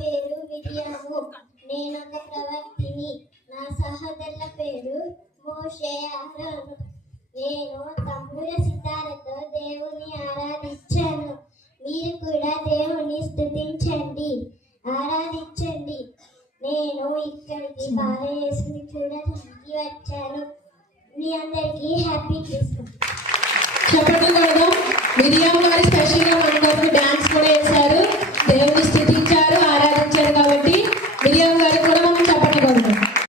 పేరు విజయము. నేనొక ప్రవక్తిని. నా సహోదరుల పేరు మోషే, అహరోను. నేను తమ్ముల సితారతో దేవుని ఆరాధించాను. మీరు కూడా దేవుని స్తుతించండి, ఆరాధించండి. నేను ఇక్కడికి బాలయేసుని చూడడానికి వచ్చాను. మీ అందరికీ హ్యాపీ క్రిస్మస్. చెప్పండి కదా మిరియామ్ గారి స్పెషల్గా మన కోసం డాన్స్